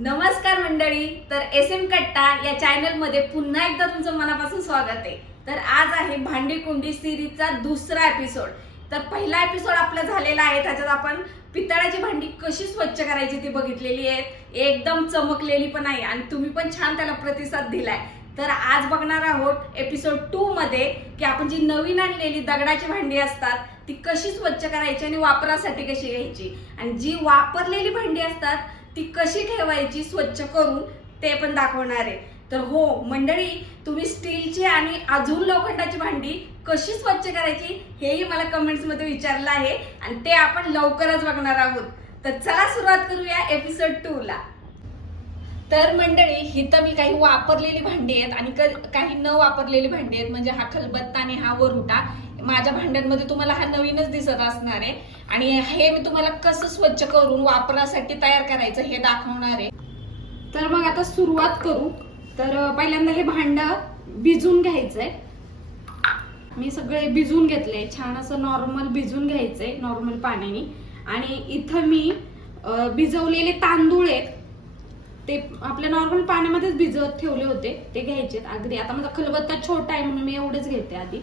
नमस्कार मंडळी तर एस एम कट्टा या चॅनलमध्ये पुन्हा एकदा तुमचं मनापासून स्वागत आहे. तर आज आहे भांडी कुंडी सिरीजचा दुसरा एपिसोड तर पहिला एपिसोड आपला झालेला आहे त्याच्यात आपण पितळाची भांडी कशी स्वच्छ करायची ती बघितलेली आहे. एकदम चमकलेली पण आहे आणि तुम्ही पण छान त्याला प्रतिसाद दिलाय. तर आज बघणार आहोत एपिसोड टू मध्ये की आपण जी नवीन आणलेली दगडाची भांडी असतात ती कशी स्वच्छ करायची आणि वापरासाठी कशी घ्यायची. आणि जी वापरलेली भांडी असतात ती कशी ठेवायची स्वच्छ करून ते पण दाखवणार आहे. तर हो मंडळी तुम्ही स्टीलची आणि अजून लोखंडाची भांडी कशी स्वच्छ करायची हेही मला कमेंट्समध्ये विचारलं आहे. आणि ते आपण लवकरच बघणार आहोत. तर चला सुरुवात करूया एपिसोड टू ला. तर मंडळी ही तर मी काही वापरलेली भांडी आहेत आणि काही न वापरलेली भांडी आहेत. म्हणजे हा खलबत्ता आणि हा वरुटा माझ्या भांड्यांमध्ये तुम्हाला हा नवीनच दिसत असणार आहे. आणि हे मी तुम्हाला कसं स्वच्छ करून वापरासाठी तयार करायचं हे दाखवणार आहे. तर मग आता सुरुवात करू. तर पहिल्यांदा हे भांड भिजून घ्यायचंय. मी सगळे भिजून घेतले. छान असं नॉर्मल भिजून घ्यायचंय नॉर्मल पाण्याने. आणि इथं मी भिजवलेले तांदूळ आहेत. ते आपल्या नॉर्मल पाण्यामध्येच भिजवत ठेवले होते ते घ्यायचे अगदी आता माझा खलबत्ता छोटा आहे म्हणून मी एवढेच घेते आधी.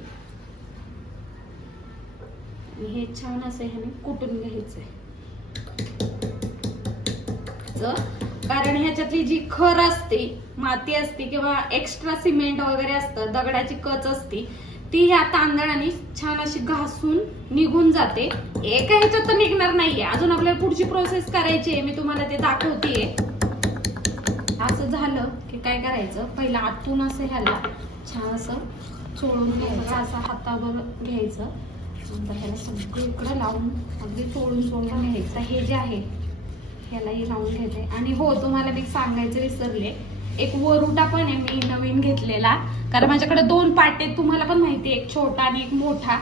हे छान असं ह्याने कुटून घ्यायचंय. कारण ह्याच्यातली जी खर असते माती असते किंवा एक्स्ट्रा सिमेंट वगैरे असतं दगडाची कच असती ती ह्या तांदळाने छान अशी घासून निघून जाते. एका ह्याच्यात तर निघणार नाहीये. अजून आपल्याला पुढची प्रोसेस करायची आहे. मी तुम्हाला ते दाखवतेय. असं झालं की काय करायचं? पहिलं आतून असं ह्याला छान असं चोळून घ्यायचं असं हातावर घ्यायचं. नंतर ह्याला इकडं लावून अगदी चोळून चोळून घ्यायचं. हे जे आहे ह्यालाही लावून घ्यायचं आणि हो तुम्हाला मी सांगायचं विसरले. एक वरुटा पण आहे मी नवीन घेतलेला. कारण माझ्याकडे दोन पाटे तुम्हाला पण माहिती आहे एक छोटा आणि एक मोठा.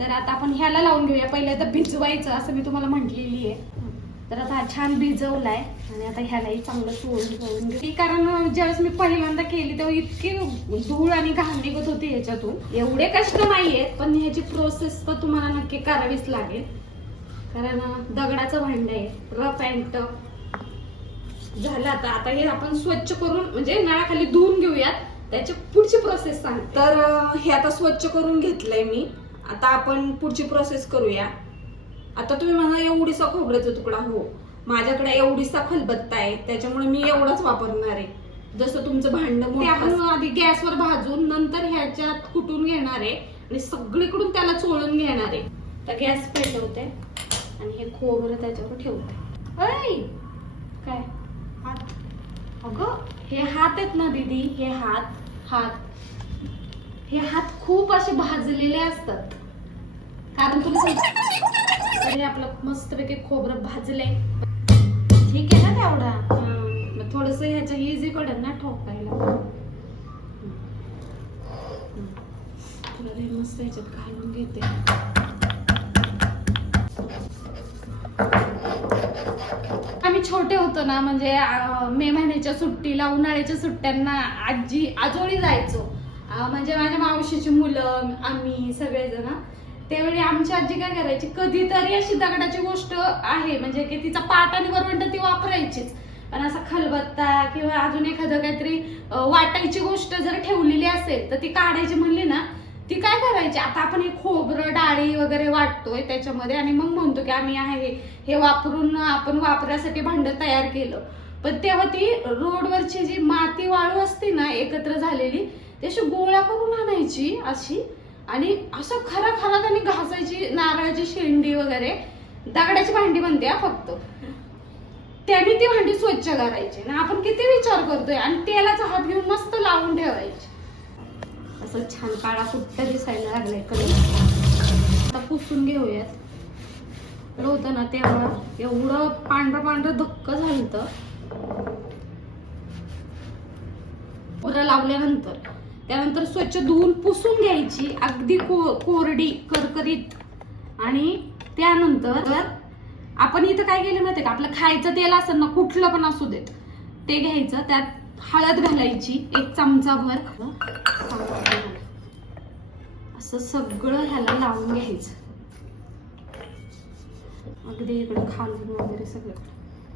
तर आता आपण ह्याला लावून घेऊया. पहिले तर भिजवायचं असं मी तुम्हाला म्हटलेली आहे. तर आता हा छान भिजवलाय आणि आता ह्यालाही चांगलं चोळून चोळून घेऊ कारण ज्यावेळेस मी पहिल्यांदा केली तेव्हा इतकी धूळ आणि घाण निघत होती ह्याच्यातून. एवढे कष्ट नाहीये पण ह्याची प्रोसेस तर तुम्हाला नक्की करावीच लागेल. कारण दगडाचं भांड आहे रफ अँड झालं आता. आता हे आपण स्वच्छ करून म्हणजे नळाखाली धुवून घेऊयात. त्याची पुढची प्रोसेस सांग तर हे आता स्वच्छ करून घेतलंय मी. आता आपण पुढची प्रोसेस करूया. आता तुम्ही म्हणा एवढीसा खोबऱ्याचा तुकडा हो. माझ्याकडे एवढीसा खलबत्ता आहे त्याच्यामुळे मी एवढाच वापरणार आहे. जसं तुमचं भांड ते आपण आधी गॅसवर भाजून नंतर ह्याच्यात कुटून घेणार आहे आणि सगळीकडून त्याला चोळून घेणार आहे. तर गॅस पेटवते आणि हे खोबरं त्याच्यावर ठेवते. काय? हात? अगं हे हात आहेत ना दीदी हे हात. हात. हे हात खूप असे भाजलेले असतात. कारण तुला त्याने आपलं मस्तपैकी खोबरं भाजले ठीक आहे ना तेवढा? थोडस ह्याच्या इझी पडेल ना ठोकायला. तुला मस्त ह्याच्यात घालून घेते. आम्ही छोटे होतो ना म्हणजे मे महिन्याच्या सुट्टीला उन्हाळ्याच्या सुट्ट्यांना आजी आजोळी जायचो. म्हणजे माझ्या मावशीची मुलं आम्ही सगळेजण. त्यावेळी आमची आजी काय करायची? कधीतरी अशी दगडाची गोष्ट आहे म्हणजे की तिचा पाट आणि वरवंट ती वापरायचीच. पण असा खलबत्ता किंवा अजून एखादं काहीतरी वाटायची गोष्ट जर ठेवलेली असेल तर ती काढायची म्हणली ना ती काय करायची? आता आपण हे खोबरं डाळी वगैरे वाटतोय त्याच्यामध्ये आणि मग म्हणतो की आम्ही आहे हे वापरून आपण वापरासाठी भांड तयार केलं. पण तेव्हा ती रोडवरची जी माती वाळू असते ना एकत्र झालेली ती अशी गोळा करून आणायची अशी आणि असं खरा खरा त्यांनी घासायची नारळाची शेंडी वगैरे दगडाची भांडी म्हणते फक्त. त्यांनी ती भांडी स्वच्छ करायची. ना आपण किती विचार करतोय आणि तेलाचा हात घेऊन मस्त लावून ठेवायची. असं छान काळा कुठं दिसायला लागलाय कलर. आता पुसून घेऊयात. होतं ना तेव्हा एवढं पांढरं पांढरं धक्क झालं पुरं लावल्यानंतर. त्यानंतर स्वच्छ धुवून पुसून घ्यायची अगदी को कोरडी करकरीत. आणि त्यानंतर आपण इथं काय केलं माहिती का? आपलं खायचं तेल असेल ना कुठलं पण असू देत ते घ्यायचं. त्यात हळद घालायची एक चमचा भर. असं सगळं ह्याला लावून घ्यायचं. अगदी इकडं खालून वगैरे सगळं.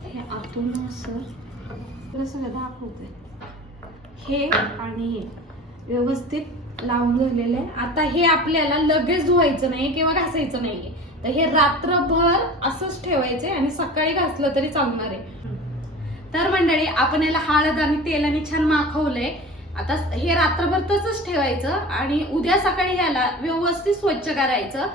हे आतून असं सगळं दाखवते हे आणि हे. व्यवस्थित लावून झालेलं आहे. आता हे आपल्याला लगेच धुवायचं नाही किंवा घासायचं नाहीये. तर हे रात्रभर असंच ठेवायचे आणि सकाळी घासलं तरी चालणार आहे. तर मंडळी आपण याला हळद आणि तेलाने छान माखवलंय. आता हे रात्रभर तसंच ठेवायचं आणि उद्या सकाळी याला व्यवस्थित स्वच्छ करायचं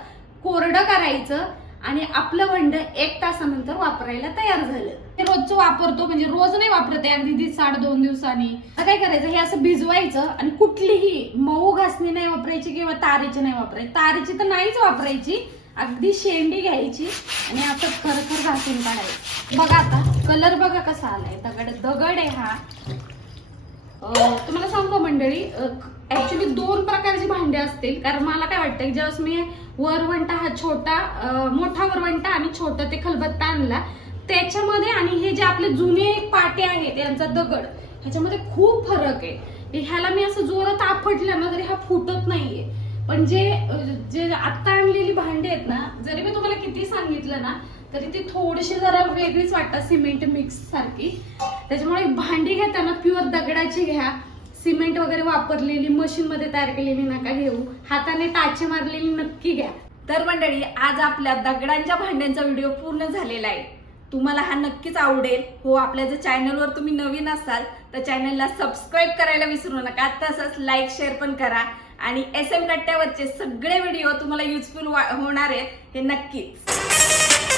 कोरडं करायचं. आणि आपलं भांड एक तासानंतर वापरायला तयार झालं. हे रोजचं वापरतो म्हणजे रोज नाही वापरत आहे. अगदी साठ दोन दिवसांनी. आता काय करायचं? हे असं भिजवायचं आणि कुठलीही मऊ घासणी नाही वापरायची किंवा तारेची नाही वापरायची. तारेची तर नाहीच वापरायची. अगदी शेंडी घ्यायची आणि असं खरखर घासून काढायचं. बघा आता कलर बघा कसा आलाय. दगड दगड आहे हा. तुम्हाला सांगू मंडळी? ऍक्च्युली दोन प्रकारची भांडी असतील. कारण मला काय वाटतं की ज्यावेळेस मी वरवंटा हा छोटा मोठा वरवंटा आणि छोटा ते खलबत्ता आणला. त्याच्यामध्ये आणि हे जे आपले जुने पाटे आहेत यांचा दगड ह्याच्यामध्ये खूप फरक आहे. ह्याला मी असं जोरात आपटलं ना तरी हा फुटत नाहीये. पण जे जे आत्ता आणलेली भांडी आहेत ना जरी मी तुम्हाला किती सांगितलं ना तरी ती थोडीशी जरा वेगळीच वाटतात सिमेंट मिक्स सारखी. त्याच्यामुळे भांडी घेताना प्युअर दगडाची घ्या. सिमेंट वगैरे वापरलेली मशीन मध्ये तयार केलेली नका घेऊ. हाताने टाचे मारलेली नक्की घ्या. तर मंडळी आज आपल्या दगडांच्या भांड्यांचा व्हिडिओ पूर्ण झालेला आहे. तुम्हाला हा नक्कीच आवडेल. हो आपल्या जर चॅनलवर तुम्ही नवीन असाल तर चॅनलला सबस्क्राईब करायला विसरू नका. तसंच लाईक शेअर पण करा. आणि एस एम कट्ट्यावरचे सगळे व्हिडिओ तुम्हाला युजफुल होणार आहेत. हे नक्कीच.